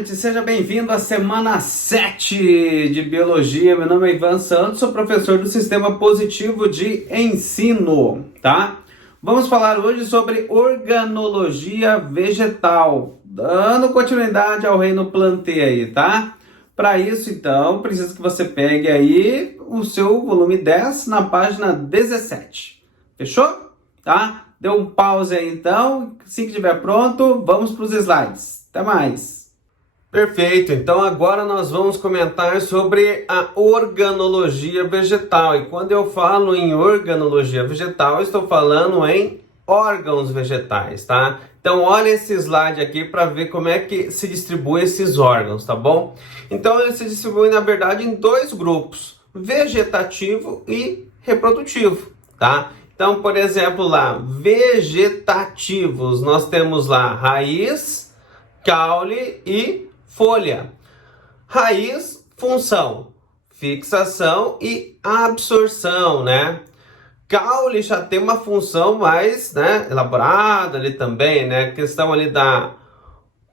estudante, seja bem-vindo à semana 7 de Biologia. Meu nome é Ivan Santos, sou professor do Sistema Positivo de Ensino, tá? Vamos falar hoje sobre organologia vegetal, dando continuidade ao reino plantae aí, tá? Para isso, então, preciso que você pegue aí o seu volume 10 na página 17. Fechou? Tá? Deu um pause aí, então. Assim que estiver pronto, vamos para os slides. Até mais! Perfeito, então agora nós vamos comentar sobre a organologia vegetal. E quando eu falo em organologia vegetal, eu estou falando em órgãos vegetais, tá? Então olha esse slide aqui para ver como é que se distribui esses órgãos, tá bom? Então eles se distribuem, na verdade, em dois grupos, vegetativo e reprodutivo, tá? Então, por exemplo, lá, vegetativos, nós temos lá raiz, caule e folha. Raiz, função, fixação e absorção, né? Caule já tem uma função mais, né, elaborada ali também, né? Questão ali da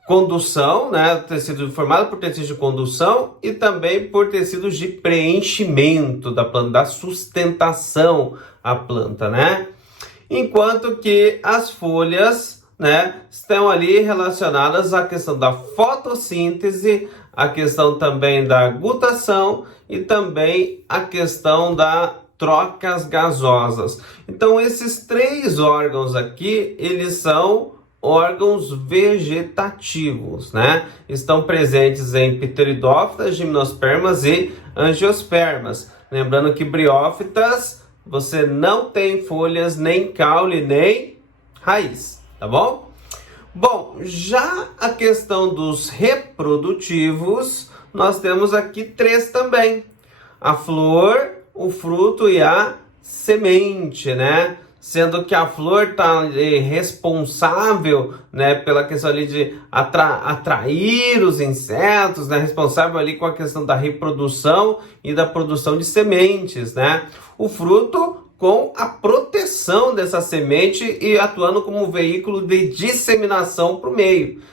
condução, né? Tecido formado por tecidos de condução e também por tecidos de preenchimento da planta, da sustentação à planta, né? Enquanto que as folhas, né, estão ali relacionadas à questão da fotossíntese, a questão também da gutação e também a questão da trocas gasosas. Então esses três órgãos aqui, eles são órgãos vegetativos, né? Estão presentes em pteridófitas, gimnospermas e angiospermas. Lembrando que briófitas, você não tem folhas, nem caule, nem raiz. Tá bom? Bom, já a questão dos reprodutivos, nós temos aqui três também. A flor, o fruto e a semente, né? Sendo que a flor está responsável, né, pela questão ali de atrair os insetos, né? Responsável ali com a questão da reprodução e da produção de sementes, né? O fruto com a proteção dessa semente e atuando como veículo de disseminação para o meio.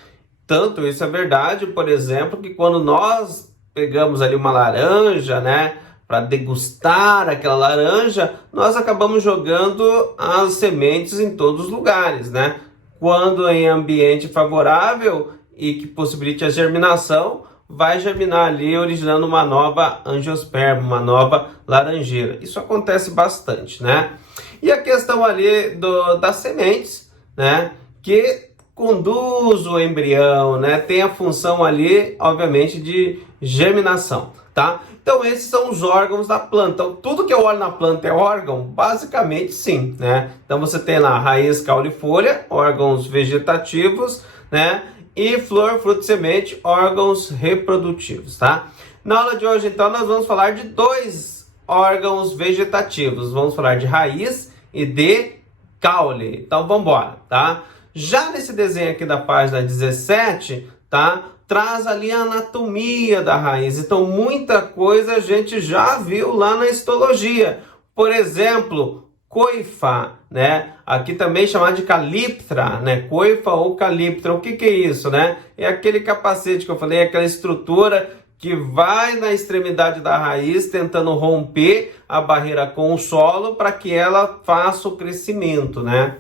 Tanto isso é verdade, por exemplo, que quando nós pegamos ali uma laranja, né, para degustar aquela laranja, nós acabamos jogando as sementes em todos os lugares, né? Quando em ambiente favorável e que possibilite a germinação, vai germinar ali, originando uma nova angiosperma, uma nova laranjeira. Isso acontece bastante, né? E a questão ali das sementes, né? Que conduz o embrião, né? Tem a função ali, obviamente, de germinação, tá? Então, esses são os órgãos da planta. Então, tudo que eu olho na planta é órgão? Basicamente, sim, né? Então, você tem lá raiz, caule e folha, órgãos vegetativos, né? E flor, fruto e semente, órgãos reprodutivos, tá? Na aula de hoje, então, nós vamos falar de dois órgãos vegetativos. Vamos falar de raiz e de caule. Então, vamos embora, tá? Já nesse desenho aqui da página 17, tá? Traz ali a anatomia da raiz. Então, muita coisa a gente já viu lá na histologia. Por exemplo, coifa, né? Aqui também chamado de caliptra, né? Coifa ou caliptra. O que é isso, né? É aquele capacete que eu falei, aquela estrutura que vai na extremidade da raiz tentando romper a barreira com o solo para que ela faça o crescimento, né?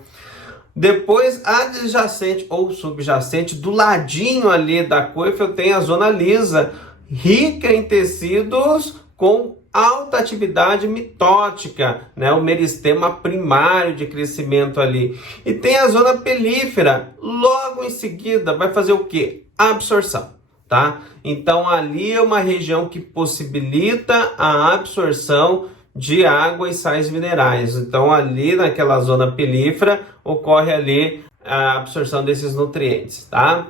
Depois, adjacente ou subjacente, do ladinho ali da coifa, eu tenho a zona lisa, rica em tecidos com alta atividade mitótica, né? O meristema primário de crescimento ali. E tem a zona pelífera, logo em seguida vai fazer o quê? Absorção, tá? Então ali é uma região que possibilita a absorção de água e sais minerais. Então ali naquela zona pelífera ocorre ali a absorção desses nutrientes, tá?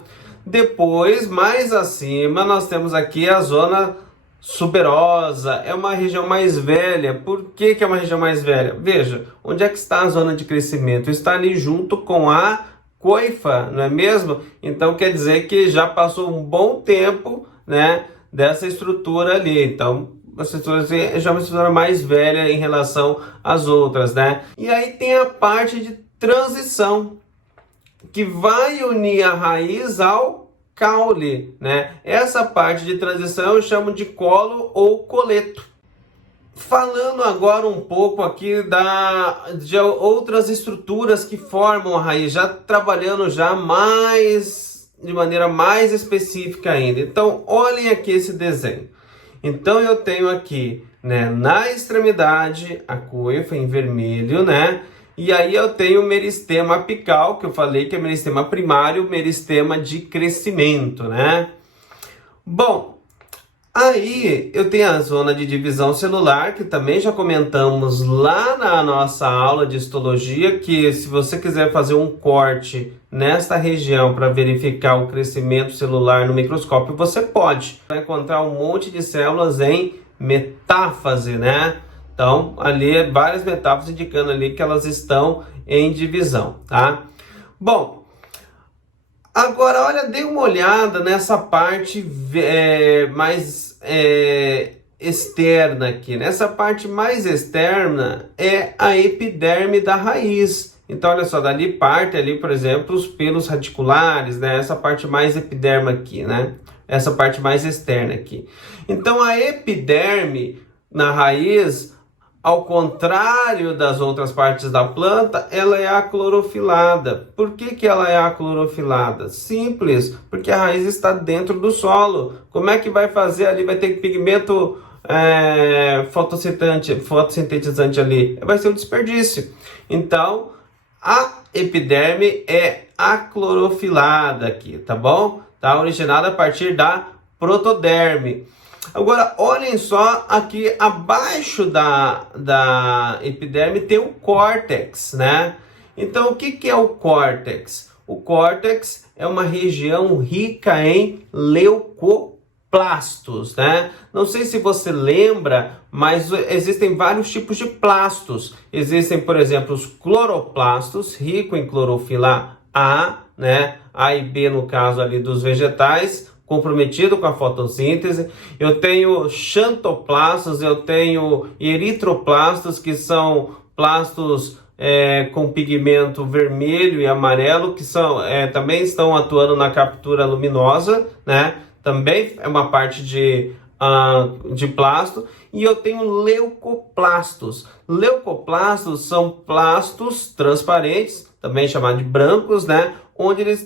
Depois, mais acima, nós temos aqui a zona suberosa, é uma região mais velha. Por que é uma região mais velha? Veja, onde é que está a zona de crescimento? Está ali junto com a coifa, não é mesmo? Então quer dizer que já passou um bom tempo, né, dessa estrutura ali. Então, essa estrutura já é uma estrutura mais velha em relação às outras, né? E aí tem a parte de transição, que vai unir a raiz ao caule, né? Essa parte de transição eu chamo de colo ou coleto. Falando agora um pouco aqui de outras estruturas que formam a raiz, já trabalhando já de maneira mais específica ainda. Então, olhem aqui esse desenho. Então, eu tenho aqui, né, na extremidade, a coifa em vermelho, né? E aí eu tenho o meristema apical, que eu falei que é meristema primário, meristema de crescimento, né? Bom, aí eu tenho a zona de divisão celular, que também já comentamos lá na nossa aula de histologia, que se você quiser fazer um corte nesta região para verificar o crescimento celular no microscópio, você pode. Vai encontrar um monte de células em metáfase, né? Então, ali várias metáfases indicando ali que elas estão em divisão, tá? Bom, agora, olha, dê uma olhada nessa parte mais externa aqui. Nessa parte mais externa é a epiderme da raiz. Então, olha só, dali parte ali, por exemplo, os pelos radiculares, né? Essa parte mais epiderma aqui, né? Essa parte mais externa aqui. Então, a epiderme na raiz, ao contrário das outras partes da planta, ela é aclorofilada. Por que ela é aclorofilada? Simples, porque a raiz está dentro do solo. Como é que vai fazer ali? Vai ter pigmento fotossintetizante ali? Vai ser um desperdício. Então, a epiderme é aclorofilada aqui, tá bom? Tá originada a partir da protoderme. Agora, olhem só, aqui abaixo da epiderme tem o córtex, né? Então, o que é o córtex? O córtex é uma região rica em leucoplastos, né? Não sei se você lembra, mas existem vários tipos de plastos. Existem, por exemplo, os cloroplastos, rico em clorofila A, né? A e B, no caso ali dos vegetais, comprometido com a fotossíntese. Eu tenho xantoplastos, eu tenho eritroplastos, que são plastos com pigmento vermelho e amarelo, que também estão atuando na captura luminosa, né? Também é uma parte de plasto. E eu tenho leucoplastos. Leucoplastos são plastos transparentes, também chamados de brancos, né? Onde eles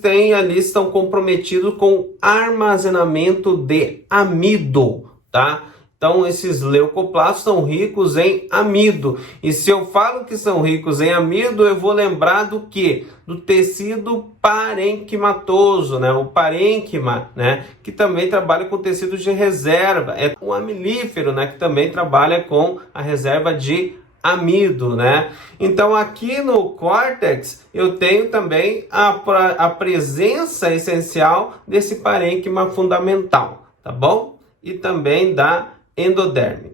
estão comprometidos com armazenamento de amido, tá? Então, esses leucoplastos são ricos em amido. E se eu falo que são ricos em amido, eu vou lembrar do quê? Do tecido parenquimatoso, né? O parênquima, né? Que também trabalha com tecido de reserva. É um amilífero, né? Que também trabalha com a reserva de amido, né? Então, aqui no córtex, eu tenho também a presença essencial desse parênquima fundamental, tá bom? E também da endoderme.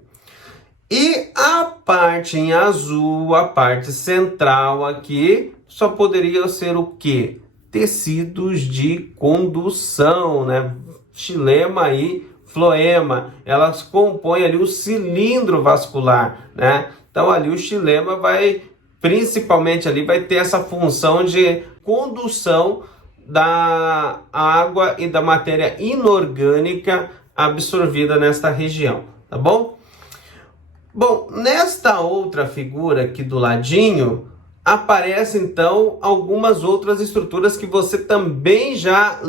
E a parte em azul, a parte central aqui, só poderia ser o quê? Tecidos de condução, né? Xilema e floema. Elas compõem ali o cilindro vascular, né? Então, ali o xilema principalmente ali, vai ter essa função de condução da água e da matéria inorgânica absorvida nesta região, tá bom? Bom, nesta outra figura aqui do ladinho, aparecem então algumas outras estruturas que você também já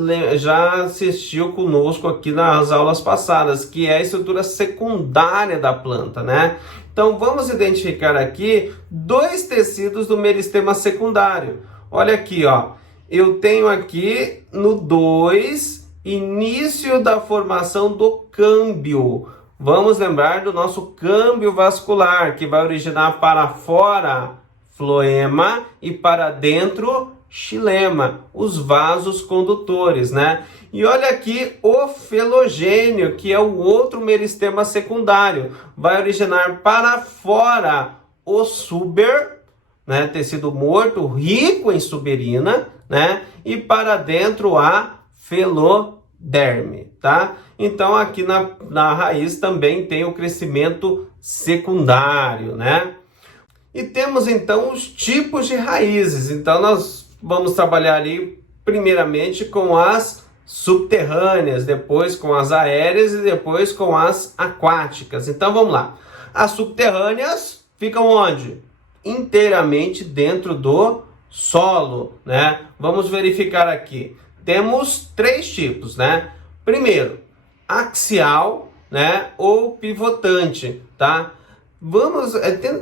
assistiu conosco aqui nas aulas passadas, que é a estrutura secundária da planta, né? Então, vamos identificar aqui dois tecidos do meristema secundário. Olha aqui, ó. Eu tenho aqui no 2, início da formação do câmbio. Vamos lembrar do nosso câmbio vascular, que vai originar para fora floema e para dentro xilema, os vasos condutores, né? E olha aqui o felogênio, que é o outro meristema secundário, vai originar para fora o suber, né? Tecido morto, rico em suberina, né? E para dentro a feloderme, tá? Então aqui na raiz também tem o crescimento secundário, né? E temos então os tipos de raízes. Então nós vamos trabalhar ali primeiramente com as subterrâneas, depois com as aéreas e depois com as aquáticas. Então vamos lá. As subterrâneas ficam onde? Inteiramente dentro do solo, né? Vamos verificar aqui. Temos 3 tipos, né? Primeiro, axial, né, ou pivotante, tá? Vamos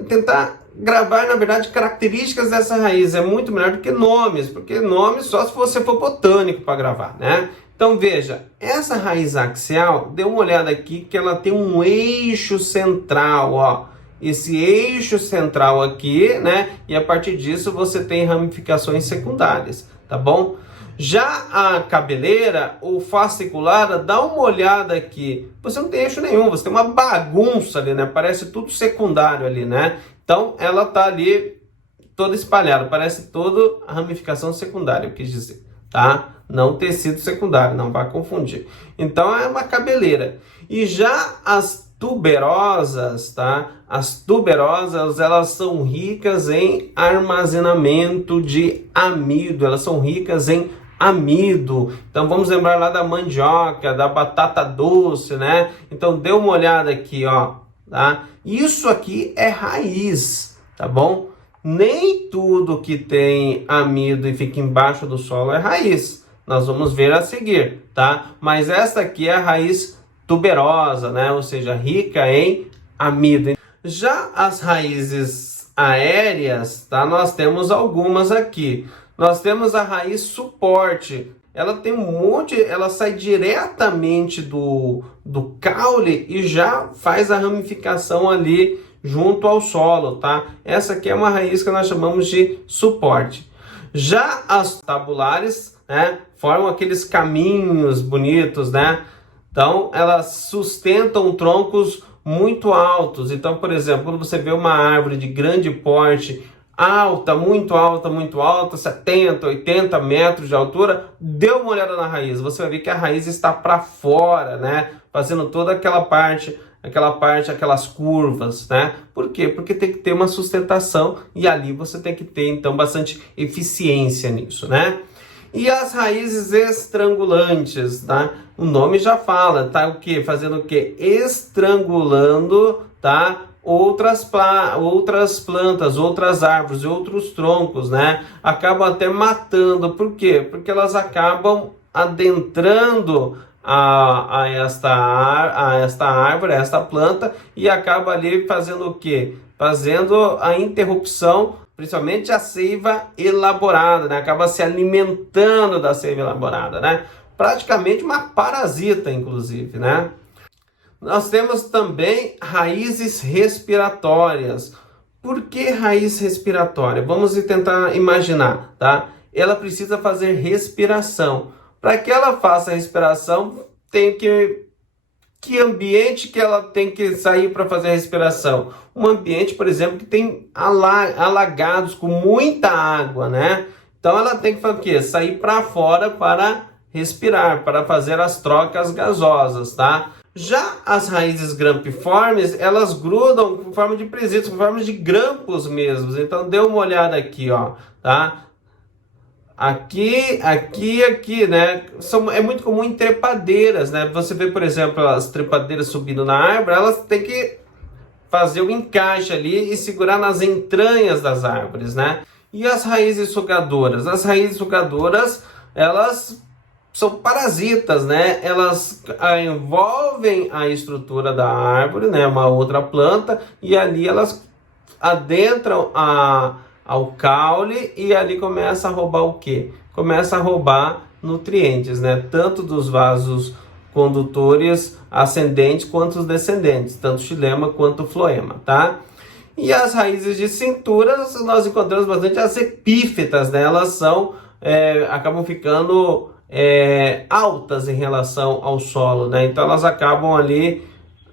tentar gravar, na verdade, características dessa raiz. É muito melhor do que nomes, porque nomes só se você for botânico para gravar, né? Então veja, essa raiz axial, dê uma olhada aqui que ela tem um eixo central, ó. Esse eixo central aqui, né? E a partir disso você tem ramificações secundárias, tá bom? Já a cabeleira ou fasciculada, dá uma olhada aqui. Você não tem eixo nenhum, você tem uma bagunça ali, né? Parece tudo secundário ali, né? Então ela tá ali toda espalhada, parece toda a ramificação secundária, eu quis dizer, tá? Não tecido secundário, não vai confundir. Então é uma cabeleira. E já as tuberosas, tá? As tuberosas, elas são ricas em armazenamento de amido, elas são ricas em amido. Então vamos lembrar lá da mandioca, da batata doce, né? Então dê uma olhada aqui, ó, tá? Isso aqui é raiz, tá bom? Nem tudo que tem amido e fica embaixo do solo é raiz. Nós vamos ver a seguir, tá? Mas essa aqui é a raiz tuberosa, né? Ou seja, rica em amido. Já as raízes aéreas, tá? Nós temos algumas aqui. Nós temos a raiz suporte. Ela tem um monte, ela sai diretamente do caule e já faz a ramificação ali junto ao solo, tá? Essa aqui é uma raiz que nós chamamos de suporte. Já as tabulares, né, formam aqueles caminhos bonitos, né? Então, elas sustentam troncos muito altos. Então, por exemplo, quando você vê uma árvore de grande porte, alta, muito alta, 70, 80 metros de altura, dê uma olhada na raiz. Você vai ver que a raiz está para fora, né? Fazendo toda aquela parte, aquelas curvas, né? Por quê? Porque tem que ter uma sustentação e ali você tem que ter, então, bastante eficiência nisso, né? E as raízes estrangulantes, tá? O nome já fala, tá? O quê? Fazendo o quê? Estrangulando, tá? Outras plantas, outras árvores, outros troncos, né? Acabam até matando. Por quê? Porque elas acabam adentrando a esta árvore, a esta planta, e acaba ali fazendo o quê? Fazendo a interrupção, principalmente a seiva elaborada, né? Acaba se alimentando da seiva elaborada, né? Praticamente uma parasita, inclusive, né? Nós temos também raízes respiratórias. Por que raiz respiratória? Vamos tentar imaginar, tá? Ela precisa fazer respiração. Para que ela faça respiração, tem que ambiente que ela tem que sair para fazer a respiração? Um ambiente, por exemplo, que tem alagados com muita água, né? Então ela tem que fazer o quê? Sair para fora para respirar, para fazer as trocas gasosas, tá? Já as raízes grampiformes, elas grudam com forma de presídios, com forma de grampos mesmo. Então dê uma olhada aqui, ó, tá? Aqui, né? É muito comum em trepadeiras, né? Você vê, por exemplo, as trepadeiras subindo na árvore, elas têm que fazer o encaixe ali e segurar nas entranhas das árvores, né? E as raízes sugadoras? As raízes sugadoras, elas são parasitas, né? Elas envolvem a estrutura da árvore, né? Uma outra planta, e ali elas adentram ao caule e ali começa a roubar o quê? Começa a roubar nutrientes, né? Tanto dos vasos condutores ascendentes quanto os descendentes, tanto xilema quanto floema, tá? E as raízes de cintura, nós encontramos bastante as epífitas, né? Elas são, acabam ficando altas em relação ao solo, né? Então elas acabam ali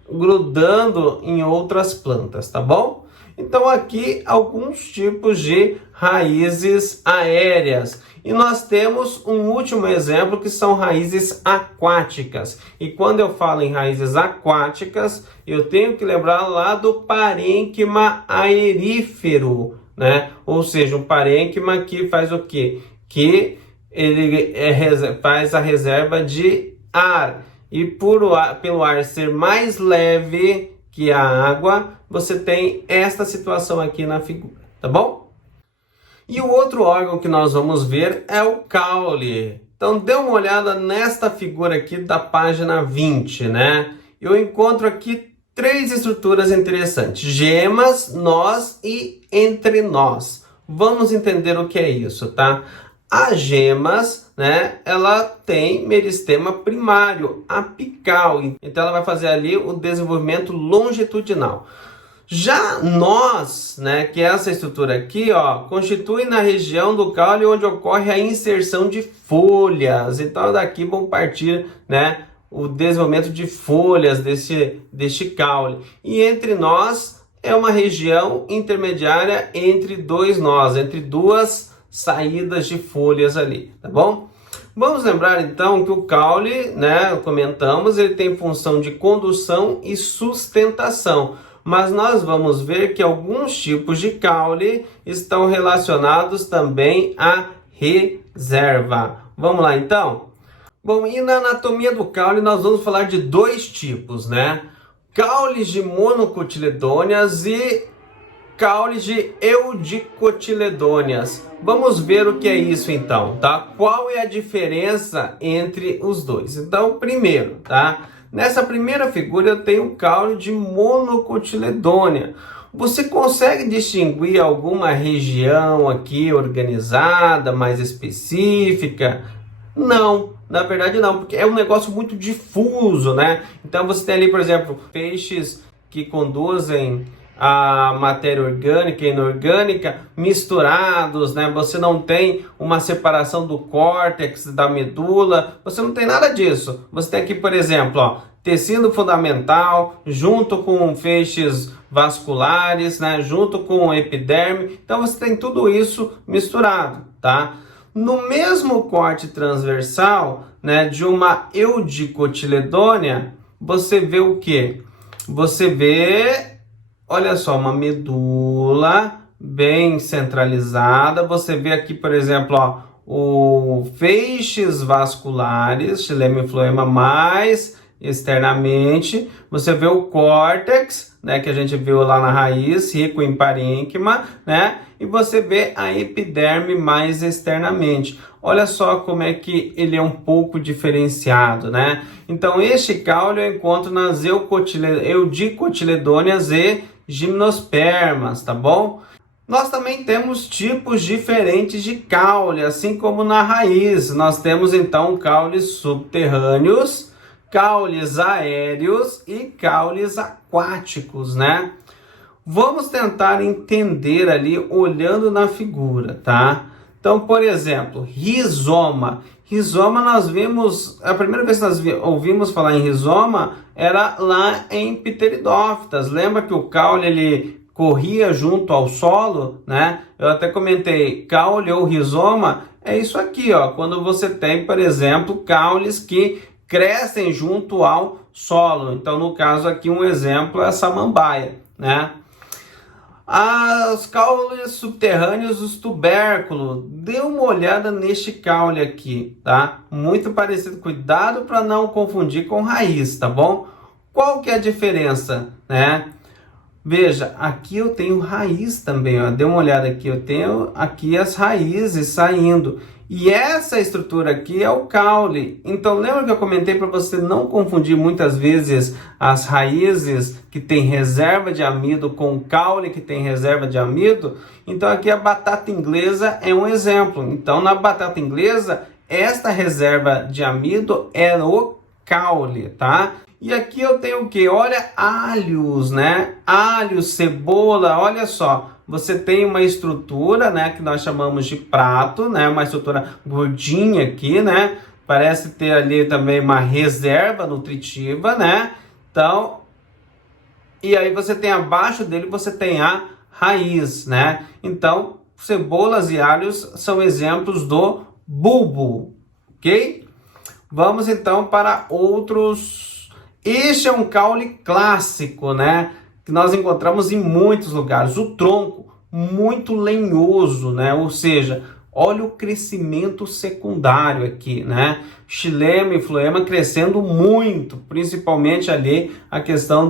grudando em outras plantas, tá bom? Então aqui alguns tipos de raízes aéreas. E nós temos um último exemplo que são raízes aquáticas. E quando eu falo em raízes aquáticas, eu tenho que lembrar lá do parênquima aerífero, né? Ou seja, um parênquima que faz o quê? Que ele faz a reserva de ar. E pelo ar ser mais leve que a água, você tem esta situação aqui na figura, tá bom? E o outro órgão que nós vamos ver é o caule. Então, dê uma olhada nesta figura aqui da página 20, né? Eu encontro aqui 3 estruturas interessantes: gemas, nós e entre nós. Vamos entender o que é isso, tá? As gemas, né, ela tem meristema primário, apical. Então, ela vai fazer ali o desenvolvimento longitudinal. Já nós, né, que é essa estrutura aqui, ó, constitui na região do caule onde ocorre a inserção de folhas. Então, daqui vão partir, né, o desenvolvimento de folhas deste caule. E entre nós é uma região intermediária entre dois nós, entre duas saídas de folhas ali, tá bom? Vamos lembrar então que o caule, né, comentamos, ele tem função de condução e sustentação. Mas nós vamos ver que alguns tipos de caule estão relacionados também à reserva. Vamos lá então? Bom, e na anatomia do caule nós vamos falar de 2 tipos, né? Caules de monocotiledôneas e caules de eudicotiledôneas. Vamos ver o que é isso então, tá? Qual é a diferença entre os dois? Então, primeiro, tá? Nessa primeira figura eu tenho um caule de monocotiledônea. Você consegue distinguir alguma região aqui organizada, mais específica? Não, na verdade não, porque é um negócio muito difuso, né? Então você tem ali, por exemplo, peixes que conduzem a matéria orgânica e inorgânica misturados, né? Você não tem uma separação do córtex, da medula, você não tem nada disso. Você tem aqui, por exemplo, ó, tecido fundamental junto com feixes vasculares, né? Junto com epiderme. Então você tem tudo isso misturado, tá? No mesmo corte transversal, né, de uma eudicotiledônea, você vê o quê? Você vê, olha só, uma medula bem centralizada. Você vê aqui, por exemplo, ó, o feixes vasculares, xilema e floema mais externamente. Você vê o córtex, né, que a gente viu lá na raiz, rico em parênquima, né? E você vê a epiderme mais externamente. Olha só como é que ele é um pouco diferenciado, né? Então, este caule eu encontro nas eudicotiledôneas e gimnospermas, tá bom? Nós também temos tipos diferentes de caule, assim como na raiz. Nós temos, então, caules subterrâneos, caules aéreos e caules aquáticos, né? Vamos tentar entender ali olhando na figura, tá? Então, por exemplo, rizoma. Rizoma nós vimos, a primeira vez que nós ouvimos falar em rizoma era lá em Pteridófitas. Lembra que o caule ele corria junto ao solo, né? Eu até comentei, caule ou rizoma é isso aqui, ó. Quando você tem, por exemplo, caules que crescem junto ao solo. Então, no caso aqui, um exemplo é a samambaia, né? Os caules subterrâneos, os tubérculos. Dê uma olhada neste caule aqui, tá? Muito parecido. Cuidado para não confundir com raiz, tá bom? Qual que é a diferença, né? Veja, aqui eu tenho raiz também, ó. Dê uma olhada aqui, eu tenho aqui as raízes saindo. E essa estrutura aqui é o caule. Então, lembra que eu comentei para você não confundir muitas vezes as raízes que tem reserva de amido com o caule que tem reserva de amido? Então, aqui a batata inglesa é um exemplo. Então, na batata inglesa, esta reserva de amido é o caule, tá? E aqui eu tenho o que? Olha, alhos, né? Alho, cebola, olha só. Você tem uma estrutura, né, que nós chamamos de prato, né? Uma estrutura gordinha aqui, né? Parece ter ali também uma reserva nutritiva, né? Então, e aí você tem abaixo dele, você tem a raiz, né? Então, cebolas e alhos são exemplos do bulbo, ok? Vamos então para outros. Este é um caule clássico, né? Que nós encontramos em muitos lugares. O tronco muito lenhoso, né? Ou seja, Olha o crescimento secundário aqui, né? Xilema e floema crescendo muito, principalmente ali a questão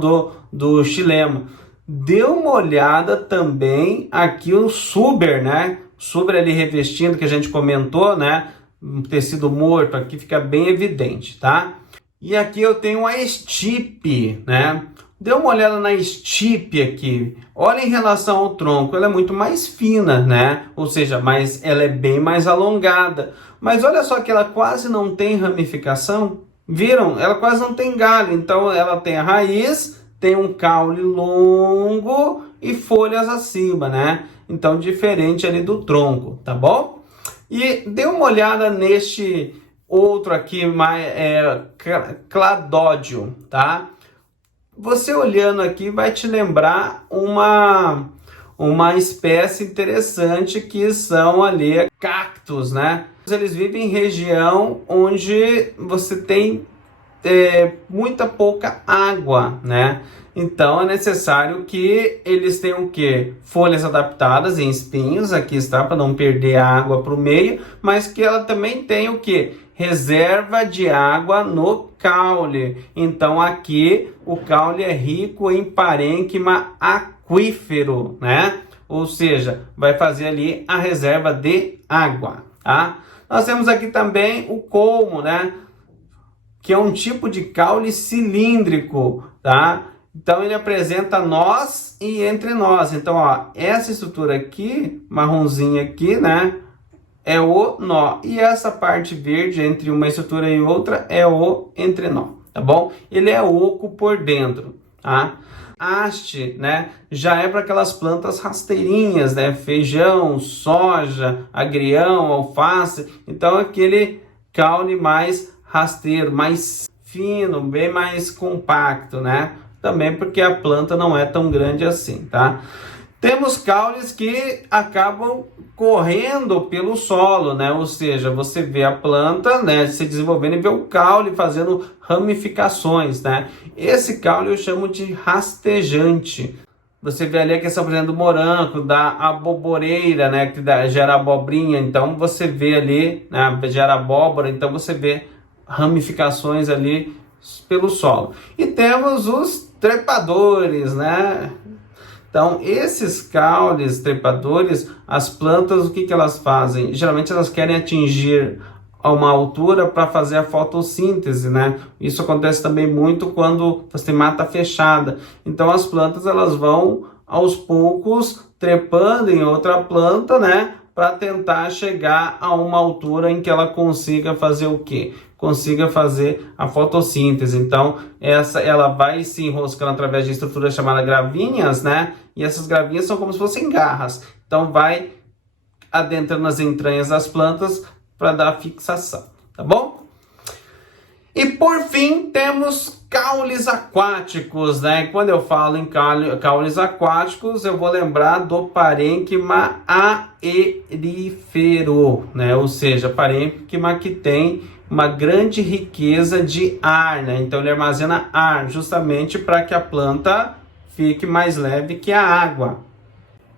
do xilema. Dê uma olhada também aqui o suber, né? Suber ali revestindo, que a gente comentou, né? Um tecido morto aqui fica bem evidente, tá? E aqui eu tenho a estipe, né? Dê uma olhada na estipe aqui. Olha em relação ao tronco, ela é muito mais fina, né? Ou seja, ela é bem mais alongada. Mas olha só que ela quase não tem ramificação. Viram? Ela quase não tem galho. Então ela tem a raiz, tem um caule longo e folhas acima, né? Então diferente ali do tronco, tá bom? E dê uma olhada neste outro aqui, cladódio, tá? Você olhando aqui vai te lembrar uma espécie interessante que são ali cactos, né? Eles vivem em região onde você tem muita pouca água, né? Então é necessário que eles tenham o quê? Folhas adaptadas em espinhos, aqui está, para não perder a água para o meio, mas que ela também tem o quê? Reserva de água no caule. Então aqui o caule é rico em parênquima aquífero, né? Ou seja, vai fazer ali a reserva de água, tá? Nós temos aqui também o colmo, né? Que é um tipo de caule cilíndrico, tá? Então ele apresenta nós e entre nós. Então, ó, essa estrutura aqui, marronzinha aqui, né? É o nó. E essa parte verde entre uma estrutura e outra é o entrenó, tá bom? Ele é oco por dentro, tá? Haste, né? Já é para aquelas plantas rasteirinhas, né? Feijão, soja, agrião, alface. Então, aquele caule mais rasteiro, mais fino, bem mais compacto, né? Também porque a planta não é tão grande assim, tá? Temos caules que acabam correndo pelo solo, né? Ou seja, você vê a planta, né, se desenvolvendo e vê o caule fazendo ramificações, né? Esse caule eu chamo de rastejante. Você vê ali a questão, por exemplo, do morango, da aboboreira, né, que gera abobrinha. Então você vê ali, né, gera abóbora, então você vê ramificações ali pelo solo. E temos os trepadores, né? Então, esses caules trepadores, as plantas, o que elas fazem? Geralmente elas querem atingir a uma altura para fazer a fotossíntese, né? Isso acontece também muito quando você tem mata fechada. Então, as plantas elas vão aos poucos trepando em outra planta, né? Para tentar chegar a uma altura em que ela consiga fazer o quê? Consiga fazer a fotossíntese. Então, ela vai se enroscando através de estruturas chamadas gravinhas, né? E essas gravinhas são como se fossem garras. Então, vai adentrando nas entranhas das plantas para dar fixação, tá bom? E por fim, temos caules aquáticos, né? Quando eu falo em caules aquáticos, eu vou lembrar do parênquima aerífero, né? Ou seja, parênquima que tem uma grande riqueza de ar, né? Então ele armazena ar justamente para que a planta fique mais leve que a água.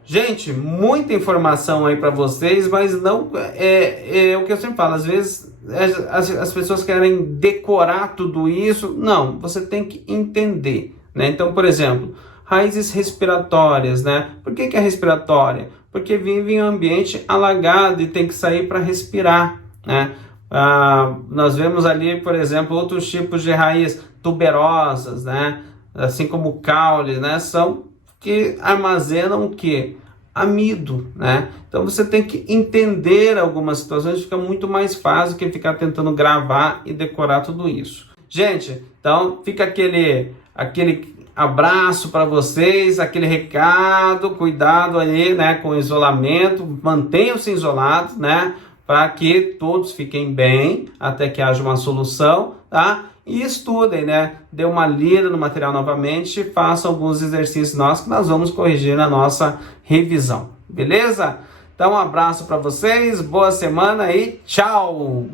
Gente, muita informação aí para vocês, mas não é o que eu sempre falo, às vezes as pessoas querem decorar tudo isso. Não, você tem que entender, né? Então, por exemplo, raízes respiratórias, né? Por que é respiratória? Porque vive em um ambiente alagado e tem que sair para respirar, né? Nós vemos ali, por exemplo, outros tipos de raiz tuberosas, né? Assim como o caule, né? São que armazenam o quê? Amido, né? Então você tem que entender algumas situações, fica muito mais fácil que ficar tentando gravar e decorar tudo isso. Gente, então fica aquele abraço para vocês, aquele recado, cuidado aí, né, com o isolamento, mantenham-se isolados, né, para que todos fiquem bem até que haja uma solução, tá? E estudem, né? Dê uma lida no material novamente, façam alguns exercícios nossos que nós vamos corrigir na nossa revisão, beleza? Então um abraço para vocês, boa semana e tchau!